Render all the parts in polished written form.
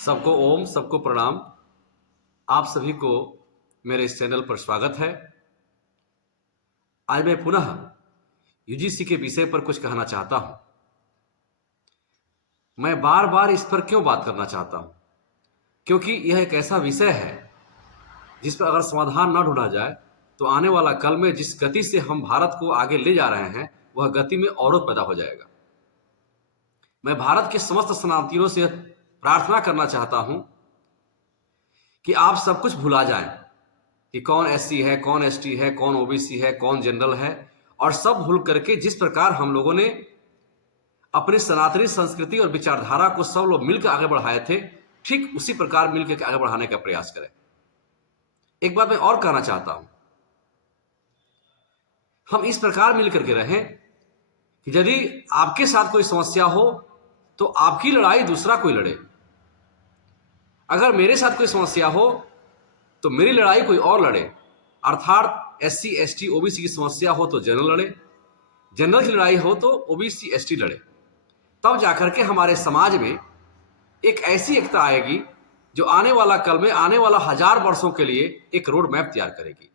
सबको ओम, सबको प्रणाम। आप सभी को मेरे इस चैनल पर स्वागत है। आज मैं पुनः यूजीसी के विषय पर कुछ कहना चाहता हूं। मैं बार बार इस पर क्यों बात करना चाहता हूं? क्योंकि यह एक ऐसा विषय है जिस पर अगर समाधान न ढूंढा जाए तो आने वाला कल में जिस गति से हम भारत को आगे ले जा रहे हैं वह गति में अवरोध पैदा हो जाएगा। मैं भारत के समस्त शरणार्थियों से प्रार्थना करना चाहता हूं कि आप सब कुछ भुला जाएं कि कौन एससी है, कौन एसटी है, कौन ओबीसी है, कौन जनरल है, और सब भूल करके जिस प्रकार हम लोगों ने अपनी सनातनी संस्कृति और विचारधारा को सब लोग मिलकर आगे बढ़ाए थे, ठीक उसी प्रकार मिलकर आगे बढ़ाने का प्रयास करें। एक बात मैं और कहना चाहता हूं, हम इस प्रकार मिलकर के रहें कि यदि आपके साथ कोई समस्या हो तो आपकी लड़ाई दूसरा कोई लड़े, अगर मेरे साथ कोई समस्या हो तो मेरी लड़ाई कोई और लड़े। अर्थात एससी एसटी ओबीसी की समस्या हो तो जनरल लड़े, जनरल की लड़ाई हो तो ओबीसी एसटी लड़े। तब जाकर के हमारे समाज में एक ऐसी एकता आएगी जो आने वाला कल में, आने वाला 1000 वर्षों के लिए एक रोड मैप तैयार करेगी।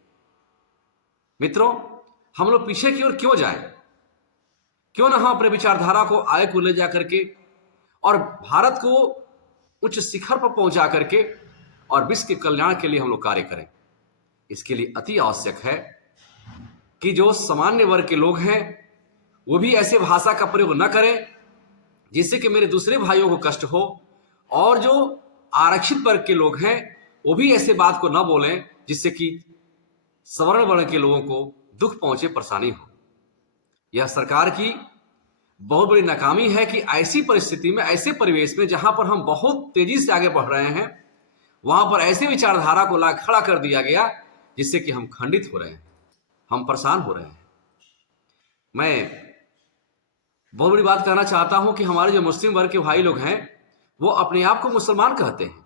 मित्रों, हम लोग पीछे की ओर क्यों जाएं? क्यों ना हम अपने विचारधारा को आगे को ले जा करके और भारत को उच्च शिखर पर पहुंचा करके और विश्व के कल्याण के लिए हम लोग कार्य करें। इसके लिए अति आवश्यक है कि जो सामान्य वर्ग के लोग हैं वो भी ऐसे भाषा का प्रयोग न करें जिससे कि मेरे दूसरे भाइयों को कष्ट हो, और जो आरक्षित वर्ग के लोग हैं वो भी ऐसे बात को न बोलें जिससे कि सवर्ण वर्ग के लोगों को दुख पहुंचे, परेशानी हो। यह सरकार की बहुत बड़ी नाकामी है कि ऐसी परिस्थिति में, ऐसे परिवेश में जहां पर हम बहुत तेजी से आगे बढ़ रहे हैं, वहां पर ऐसे विचारधारा को ला खड़ा कर दिया गया जिससे कि हम खंडित हो रहे हैं, हम परेशान हो रहे हैं। मैं बहुत बड़ी बात कहना चाहता हूं कि हमारे जो मुस्लिम वर्ग के भाई लोग हैं वो अपने आप को मुसलमान कहते हैं।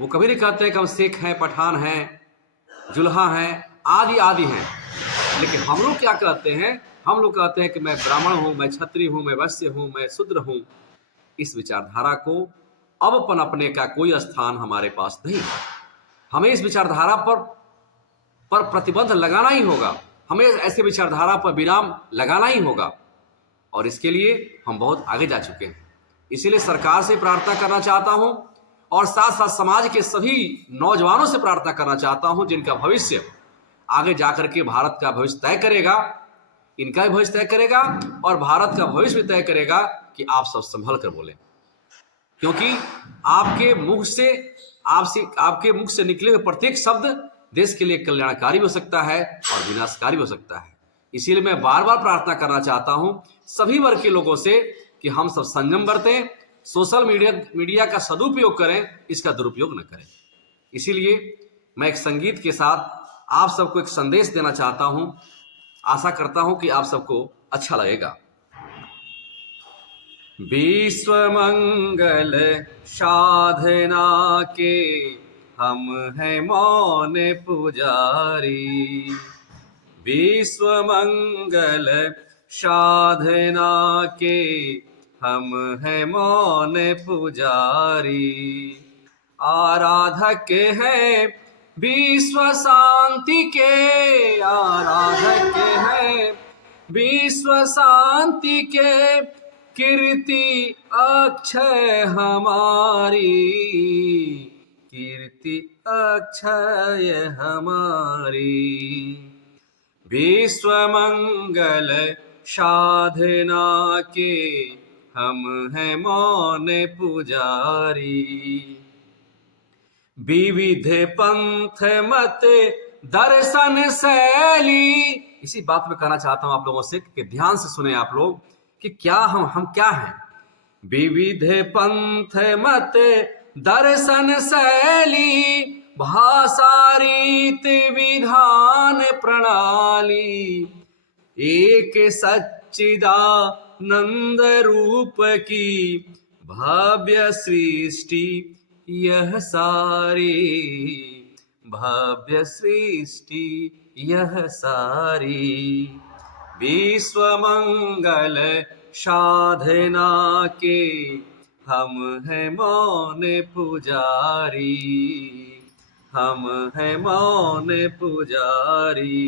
वो कभी नहीं कहते कि हम सिख हैं, पठान हैं, जुल्हा हैं, आदि आदि हैं। लेकिन हम लोग क्या कहते हैं? हम लोग कहते हैं कि मैं ब्राह्मण हूं, मैं क्षत्रिय हूं, मैं वैश्य हूं, मैं शूद्र हूं। इस विचारधारा को अब पनपने का कोई स्थान हमारे पास नहीं है। हमें इस विचारधारा पर प्रतिबंध लगाना ही होगा, हमें ऐसे विचारधारा पर विराम लगाना ही होगा, और इसके लिए हम बहुत आगे जा चुके हैं। इसीलिए सरकार से प्रार्थना करना चाहता हूं और साथ साथ समाज के सभी नौजवानों से प्रार्थना करना चाहता हूं जिनका भविष्य आगे जाकर के भारत का भविष्य तय करेगा, इनका भी भविष्य तय करेगा और भारत का भविष्य भी तय करेगा, कि आप सब संभल कर बोलें। क्योंकि आपके मुख से निकले हुए प्रत्येक शब्द देश के लिए कल्याणकारी हो सकता है और विनाशकारी हो सकता है। इसीलिए मैं बार बार प्रार्थना करना चाहता हूं सभी वर्ग के लोगों से कि हम सब संयम बरतें, सोशल मीडिया का सदुपयोग करें, इसका दुरुपयोग न करें। इसीलिए मैं एक संगीत के साथ आप सबको एक संदेश देना चाहता हूं। आशा करता हूं कि आप सबको अच्छा लगेगा। विश्व मंगल साधना के हम हैं मौन पुजारी, विश्व मंगल साधना के हम हैं मौन पुजारी, आराधक हैं विश्व शांति के, आराधक हैं विश्व शांति के, कीर्ति अक्षय हमारी, कीर्ति अक्षय हमारी, विश्व मंगल साधना के हम हैं मौन पुजारी, विविध पंथ मत दर्शन शैली। इसी बात में कहना चाहता हूं आप लोगों से कि ध्यान से सुने आप लोग कि क्या हम क्या हैं। विविध पंथ मत दर्शन शैली, भाषा रीत विधान प्रणाली, एक सच्चिदानंद रूप की भव्य सृष्टि यह सारी, भव्य सृष्टि यह सारी, विश्व मंगल साधना के हम हैं मौन पुजारी, हम हैं मौन पुजारी।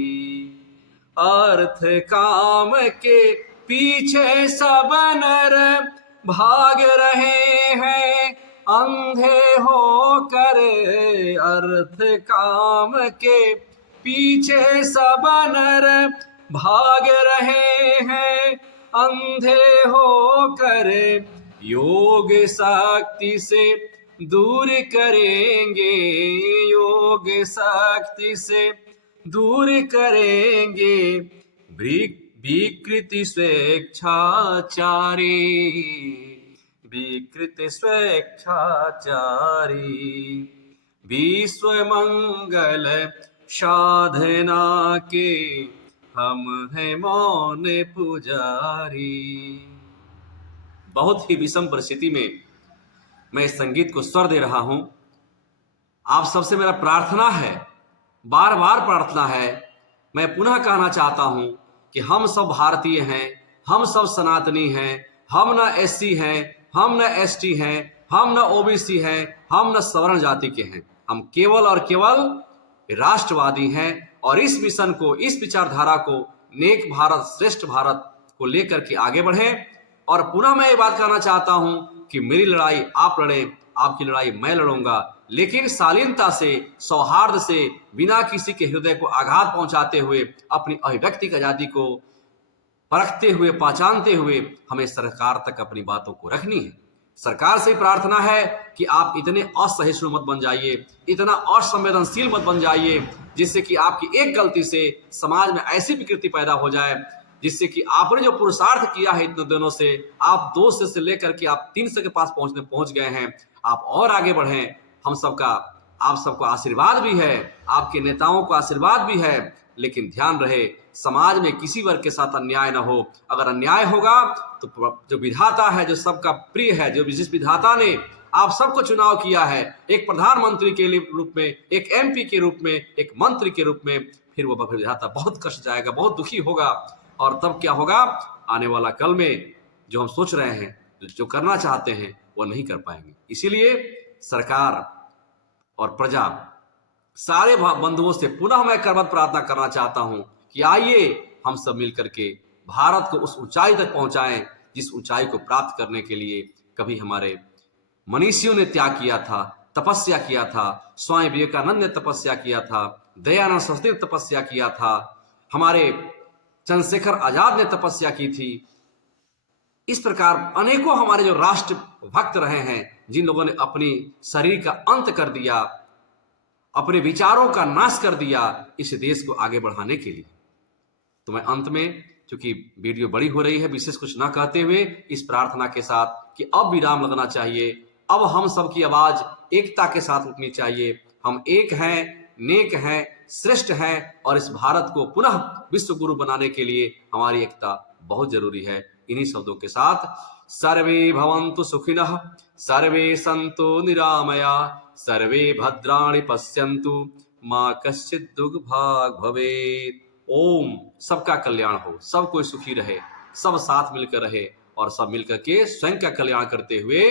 अर्थ काम के पीछे सब नर भाग रहे हैं अंधे होकर, अर्थ काम के पीछे सब नर भाग रहे हैं अंधे होकर, योग शक्ति से दूर करेंगे, योग शक्ति से दूर करेंगे विकृति स्वेच्छाचारी, विकृति स्वेच्छाचारी। विश्व मंगल साधना के हम हैं मौन पुजारी। बहुत ही विषम परिस्थिति में मैं इस संगीत को स्वर दे रहा हूं। आप सबसे मेरा प्रार्थना है, बार बार प्रार्थना है, मैं पुनः कहना चाहता हूं कि हम सब भारतीय हैं, हम सब सनातनी हैं, हम न एससी हैं, हम न एसटी हैं, हम न ओबीसी हैं, हम न सवर्ण जाति के हैं। हम केवल और केवल राष्ट्रवादी हैं और इस मिशन को, इस विचारधारा को, नेक भारत श्रेष्ठ भारत को लेकर के आगे बढ़ें। और पुनः मैं ये बात कहना चाहता हूं कि मेरी लड़ाई आप लड़ें, आपकी लड़ाई मैं लड़ूंगा, लेकिन शालीनता से, सौहार्द से, बिना किसी के हृदय को आघात पहुंचाते हुए, अपनी अभिव्यक्ति की आजादी को परखते हुए, पहचानते हुए हमें सरकार तक अपनी बातों को रखनी है। सरकार से प्रार्थना है कि आप इतने असहिष्णु मत बन जाइए, इतना असंवेदनशील मत बन जाइए, जिससे कि आपकी एक गलती से समाज में ऐसी विकृति पैदा हो जाए जिससे कि आपने जो पुरुषार्थ किया है इतने दिनों से, आप 200 से लेकर के आप 300 के पास पहुंच गए हैं, आप और आगे बढ़ें। हम सबका, आप सबको आशीर्वाद भी है, आपके नेताओं को आशीर्वाद भी है, लेकिन ध्यान रहे समाज में किसी वर्ग के साथ अन्याय ना हो। अगर अन्याय होगा तो जो विधाता है, जो सबका प्रिय है, जो जिस विधाता ने आप सबको चुनाव किया है, एक प्रधानमंत्री के रूप में, एक एमपी के रूप में, एक मंत्री के रूप में, फिर वो विधाता बहुत कष्ट जाएगा, बहुत दुखी होगा। और तब क्या होगा, आने वाला कल में जो हम सोच रहे हैं, जो करना चाहते हैं, वो नहीं कर पाएंगे। इसीलिए सरकार और प्रजा, सारे बंधुओं से पुनः मैं करबद्ध प्रार्थना करना चाहता हूं कि आइए हम सब मिलकर के भारत को उस ऊंचाई तक पहुंचाएं जिस ऊंचाई को प्राप्त करने के लिए कभी हमारे मनीषियों ने त्याग किया था, तपस्या किया था। स्वामी विवेकानंद ने तपस्या किया था, दयानंद सरस्वती ने तपस्या किया था, हमारे चंद्रशेखर आजाद ने तपस्या की थी। इस प्रकार अनेकों हमारे जो राष्ट्र भक्त रहे हैं, जिन लोगों ने अपनी शरीर का अंत कर दिया, अपने विचारों का नाश कर दिया इस देश को आगे बढ़ाने के लिए। तो मैं अंत में, चूंकि वीडियो बड़ी हो रही है, विशेष कुछ ना कहते हुए इस प्रार्थना के साथ कि अब विराम लगना चाहिए, अब हम सबकी आवाज एकता के साथ उठनी चाहिए। हम एक हैं, नेक हैं, श्रेष्ठ हैं और इस भारत को पुनः विश्व गुरु बनाने के लिए हमारी एकता बहुत जरूरी है। इन्हीं शब्दों के साथ सर्वे भवन्तु सुखिनः, सर्वे सन्तु निरामया, सर्वे भद्राणि पश्यन्तु, मां कश्चित् दुर्भाग् भवेत्। ओम सबका कल्याण हो, सब कोई सुखी रहे, सब साथ मिलकर रहे और सब मिलकर के स्वयं का कल्याण करते हुए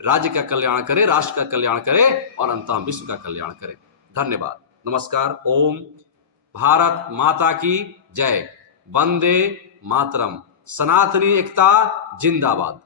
राज्य का कल्याण करे, राष्ट्र का कल्याण करे और अंततः विश्व का कल्याण करे। धन्यवाद, नमस्कार, ओम। भारत माता की जय, वंदे मातरम, सनातनी एकता जिंदाबाद।